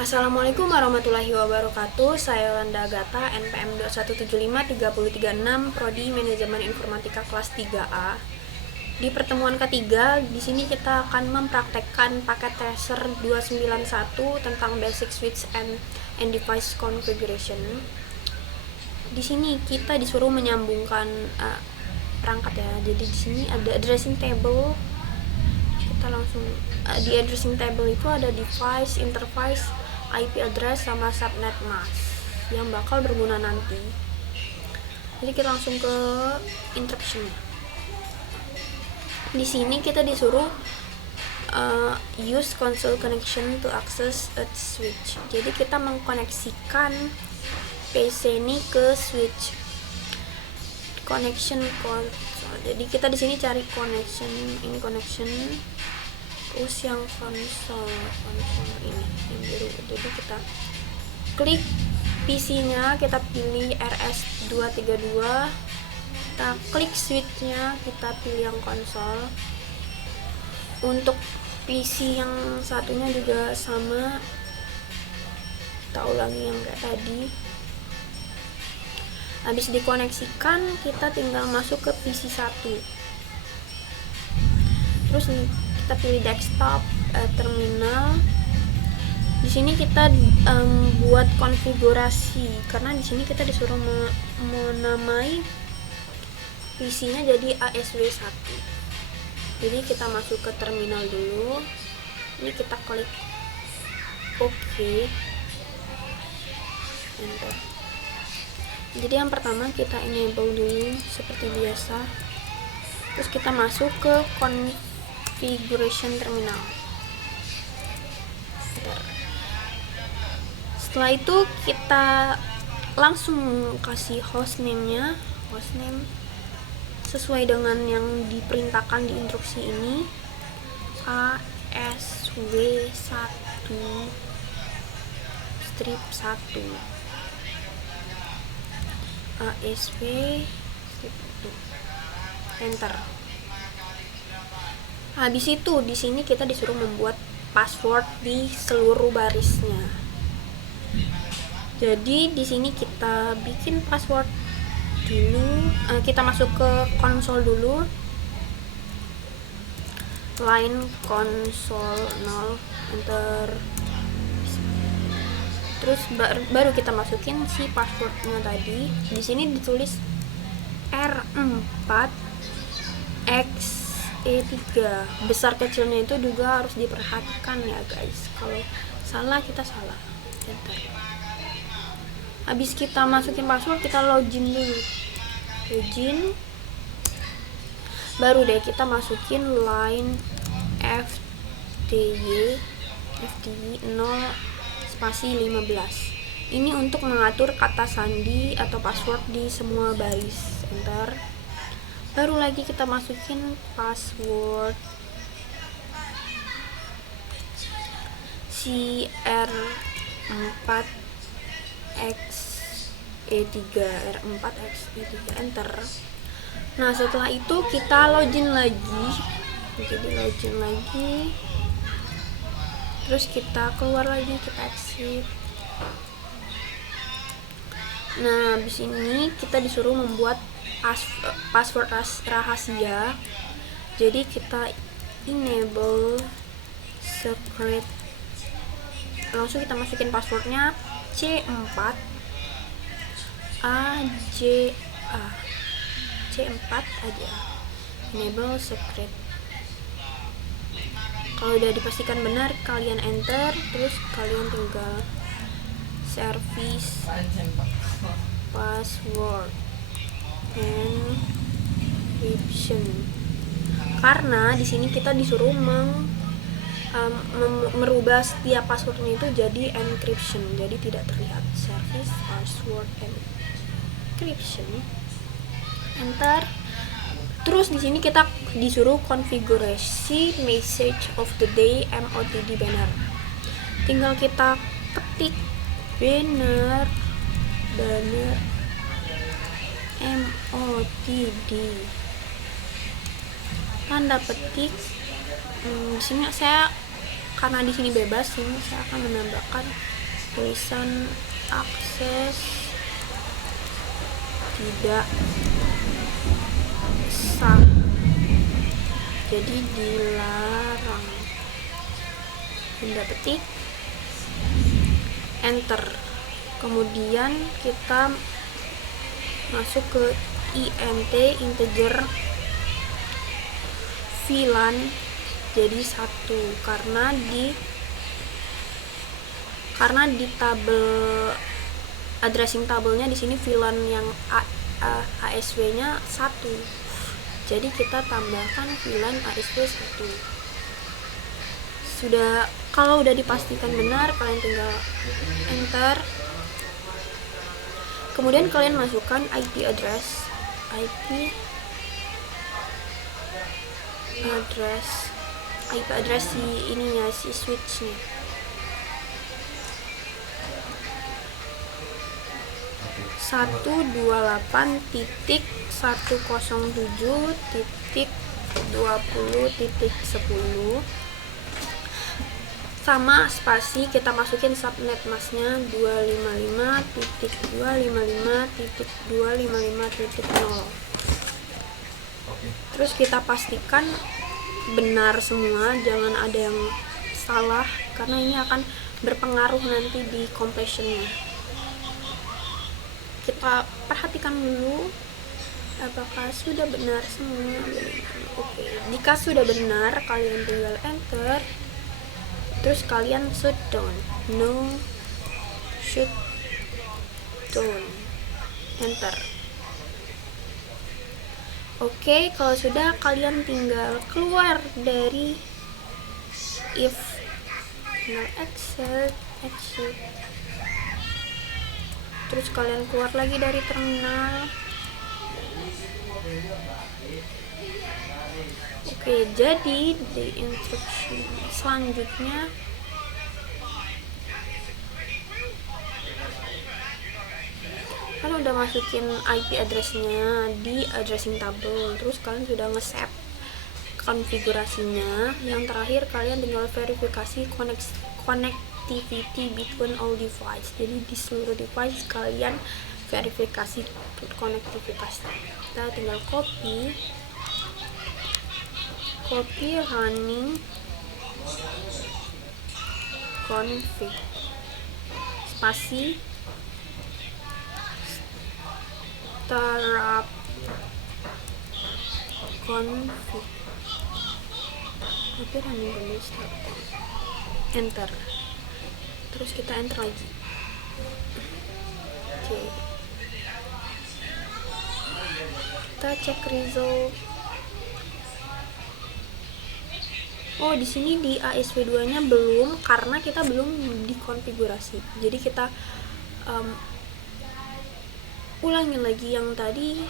Assalamualaikum warahmatullahi wabarakatuh. Saya Yolanda Agatha, NPM 21753036, Prodi Manajemen Informatika kelas 3A. Di pertemuan ketiga, di sini kita akan mempraktekkan paket tracer 291 tentang basic switch and device configuration. Di sini kita disuruh menyambungkan perangkat ya. Jadi di sini ada addressing table. Kita langsung di addressing table itu ada device, interface, IP address sama subnet mask yang bakal berguna nanti. Jadi kita langsung ke instruction. Di sini kita disuruh use console connection to access a switch. Jadi kita mengkoneksikan PC ini ke switch. Connection console. Jadi kita di sini cari connection, ini connection, terus yang console ini yang biru. Jadi kita klik PC-nya, kita pilih RS232, kita klik switch-nya, kita pilih yang konsol. Untuk PC yang satunya juga sama, kita ulangi yang kayak tadi. Habis dikoneksikan, kita tinggal masuk ke PC 1. Terus kita pilih desktop, terminal. Di sini kita buat konfigurasi, karena di sini kita disuruh menamai PC-nya jadi ASW1. Jadi kita masuk ke terminal dulu. Ini kita klik OK. Enter. Jadi yang pertama kita enable dulu seperti biasa. Terus kita masuk ke configuration terminal. Setelah itu kita langsung kasih hostname-nya, hostname sesuai dengan yang diperintahkan di instruksi ini, ASW1 strip 1 ASW strip 1. Enter. Habis itu di sini kita disuruh membuat password di seluruh barisnya. Jadi di sini kita bikin password dulu. Kita masuk ke konsol dulu. Line console 0, enter. Terus baru kita masukin si passwordnya tadi. Di sini ditulis R4XE3. Besar kecilnya itu juga harus diperhatikan ya guys. Kalau salah kita salah. Enter. Habis kita masukin password, kita login dulu. Login. Baru deh kita masukin line FTY 0 spasi 15. Ini untuk mengatur kata sandi atau password di semua baris. Enter. Baru lagi kita masukin password R4XE3. Enter. Nah setelah itu kita login lagi. Jadi login lagi. Terus kita keluar lagi, kita exit. Nah habis ini kita disuruh membuat password rahasia. Jadi kita enable secret. Langsung kita masukin passwordnya C4 AJA. C4 aja. Enable secret. Kalau udah dipastikan benar, kalian enter. Terus kalian tinggal service password encryption. Karena di sini kita disuruh merubah setiap passwordnya itu jadi encryption, jadi tidak terlihat. Service password encryption. Enter. Terus di sini kita disuruh konfigurasi message of the day MOTD banner. Tinggal kita ketik banner MOTD, tanda petik. Di sini saya karena di sini bebas, ini saya akan menambahkan tulisan akses tidak sah, jadi dilarang. Benda petik, enter. Kemudian kita masuk ke int, integer VLAN jadi 1, karena di tabel addressing tabelnya di sini VLAN yang ASW-nya 1. Jadi kita tambahkan VLAN ASW 1. Kalau udah dipastikan benar, kalian tinggal enter. Kemudian kalian masukkan IP address si ininya, si switchnya. Satu 28.107.20.10 sama spasi, kita masukin subnet masknya 255.255.255.0. Terus kita pastikan benar semua, jangan ada yang salah karena ini akan berpengaruh nanti di completionnya. Kita perhatikan dulu apakah sudah benar semua. Oke, jika sudah benar kalian tinggal enter. Terus kalian shutdown, no shutdown, enter. Oke, kalau sudah kalian tinggal keluar dari if, tinggal exit. Terus kalian keluar lagi dari terminal. Oke, jadi di instruction selanjutnya kalian udah masukin IP address-nya di addressing table, terus kalian sudah nge-save konfigurasinya. Yang terakhir kalian tinggal verifikasi connectivity between all device. Jadi di seluruh device kalian verifikasi konektivitas. Kita tinggal copy running config spasi startup config, tapi running dulu, enter. Terus kita enter lagi. Oke, kita cek result. Oh, di sini di ASW2-nya belum, karena kita belum dikonfigurasi. Jadi kita ulangi lagi yang tadi.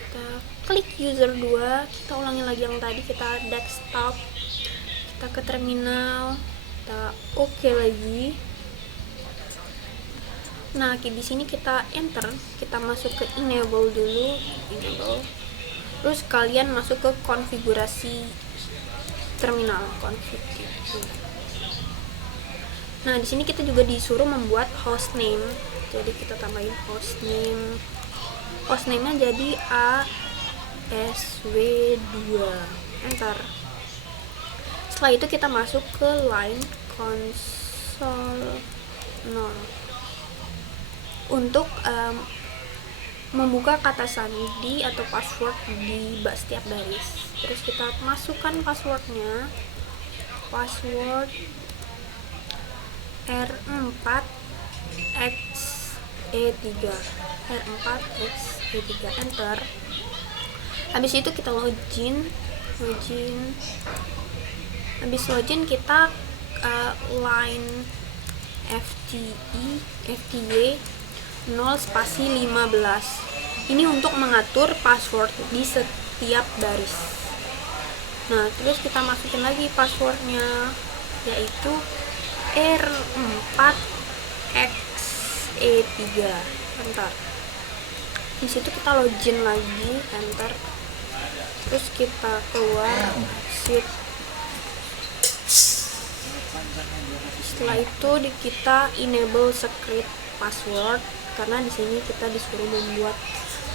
Kita klik user 2, kita ulangi lagi yang tadi, kita desktop, kita ke terminal, kita oke lagi. Nah, di sini kita enter, kita masuk ke enable dulu, terus kalian masuk ke konfigurasi terminal, config. Nah, di sini kita juga disuruh membuat hostname, jadi kita tambahin hostname. Hostname-nya jadi ASW2, enter. Setelah itu kita masuk ke line console 0 untuk membuka kata sandi atau password di setiap baris. Terus kita masukkan passwordnya, password R4XE3, enter. Habis itu kita login. Habis login kita line FTY 0 spasi 15. Ini untuk mengatur password di setiap baris. Nah, terus kita masukin lagi passwordnya, yaitu R4XE3, enter. Di situ kita login lagi, enter. terus kita keluar switch. Setelah itu kita enable secret password, karena di sini kita disuruh membuat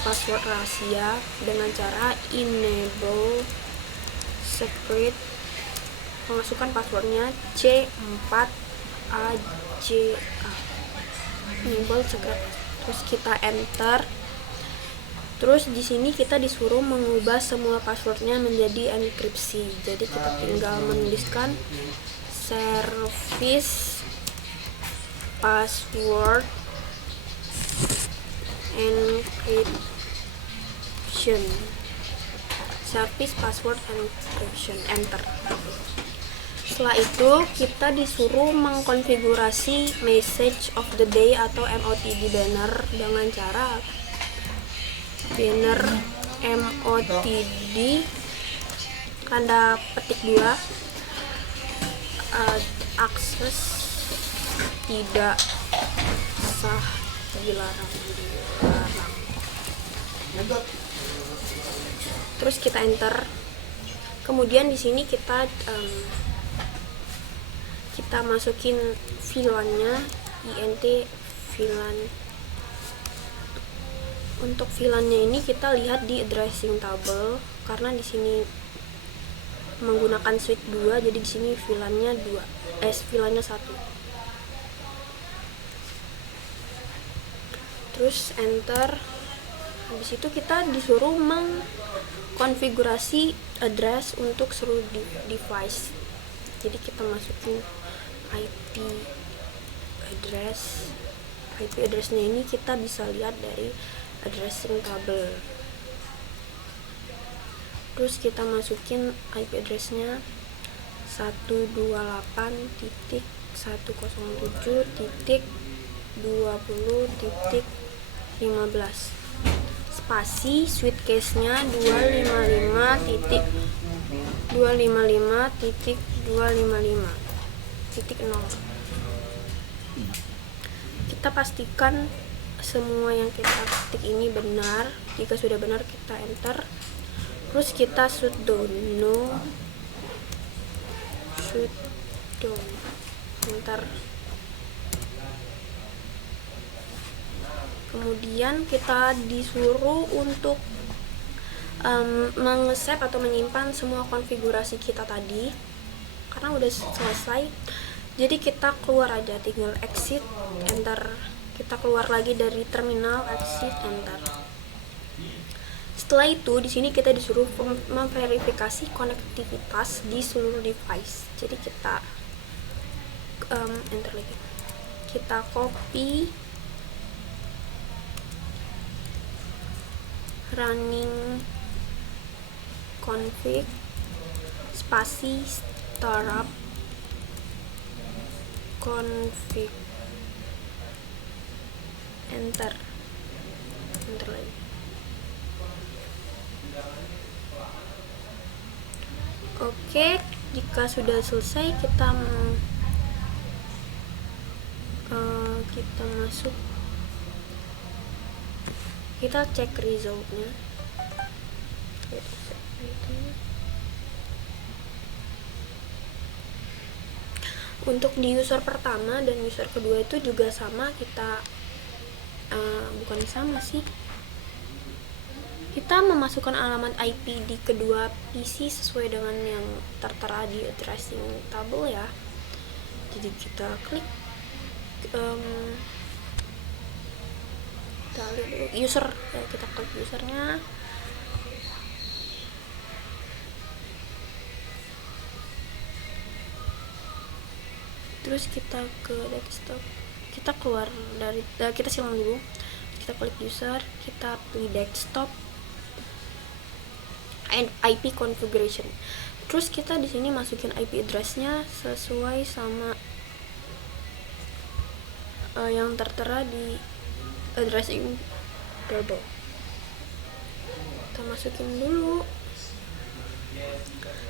password rahasia dengan cara enable secret, memasukkan passwordnya C4AJA, enable secret, terus kita enter. Terus di sini kita disuruh mengubah semua passwordnya menjadi enkripsi, jadi kita tinggal menuliskan service password encryption, service password encryption, enter. Setelah itu kita disuruh mengkonfigurasi message of the day atau MOTD banner dengan cara banner MOTD tanda petik 2 akses tidak sah, dilarang. Terus kita enter. Kemudian di sini kita masukin VLAN-nya, int VLAN. Untuk VLAN-nya ini kita lihat di addressing table, karena di sini menggunakan switch 2, jadi di sini VLAN-nya 2, VLAN-nya 1. Terus enter. Habis itu kita disuruh mengkonfigurasi address untuk seluruh device. Jadi kita masukin IP address-nya ini kita bisa lihat dari addressing table. Terus kita masukin IP address-nya 128.167.20.15 spasi switch case-nya 255.255.255.0. Kita pastikan semua yang kita ketik ini benar. Jika sudah benar kita enter. Terus kita shutdown enter. Kemudian kita disuruh untuk meng-save atau menyimpan semua konfigurasi kita tadi, karena udah selesai. Jadi kita keluar aja, tinggal exit, enter. Kita keluar lagi dari terminal, exit, enter. Setelah itu di sini kita disuruh memverifikasi konektivitas di seluruh device. Jadi kita enter lagi. Kita copy running config spasi startup config, enter lagi. Oke, jika sudah selesai kita masuk, kita cek resultnya. Untuk di user pertama dan user kedua itu juga sama, kita bukan sama sih, kita memasukkan alamat IP di kedua PC sesuai dengan yang tertera di addressing table ya. Jadi kita klik kita lihat dulu user ya, kita klik usernya. Terus kita ke desktop, kita keluar dari kita silang dulu, kita klik user, kita pilih desktop and IP configuration. Terus kita di sini masukin IP address-nya sesuai sama yang tertera di addressing table. Kita masukin dulu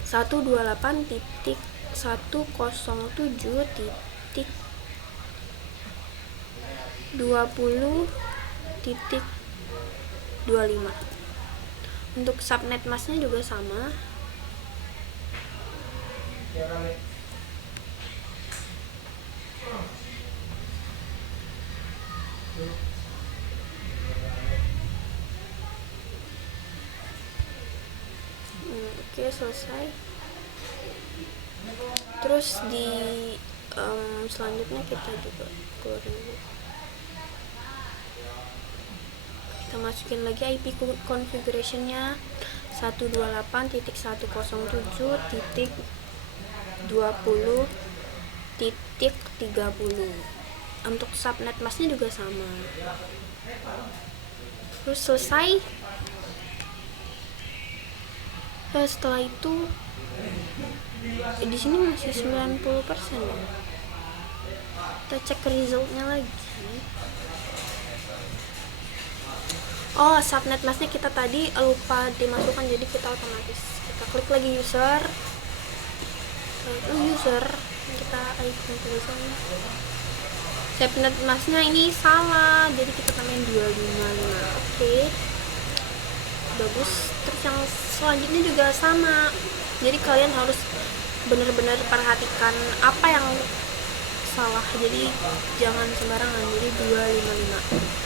128.107.20.25. Untuk subnet masknya juga sama. Oke, selesai. Terus di selanjutnya kita juga keluarin dulu. Kita masukin lagi IP configuration-nya 128.107.20.30. Untuk subnet masknya juga sama. Terus selesai. Setelah itu di sini masih 90% ya. Kita cek resultnya lagi. Oh, subnet masknya kita tadi lupa dimasukkan, jadi kita otomatis kita klik lagi user, kita icon tulisannya. Subnet masknya ini salah, jadi kita tambahin 255. Oke. Bagus. Terus yang selanjutnya juga sama, jadi kalian harus benar-benar perhatikan apa yang salah, jadi jangan sembarangan. Jadi 255.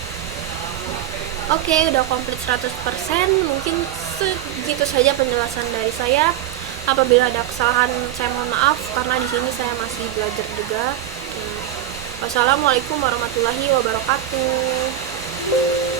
Oke, udah komplit 100%. Mungkin segitu saja penjelasan dari saya. Apabila ada kesalahan, saya mohon maaf karena di sini saya masih belajar juga. Wassalamualaikum warahmatullahi wabarakatuh.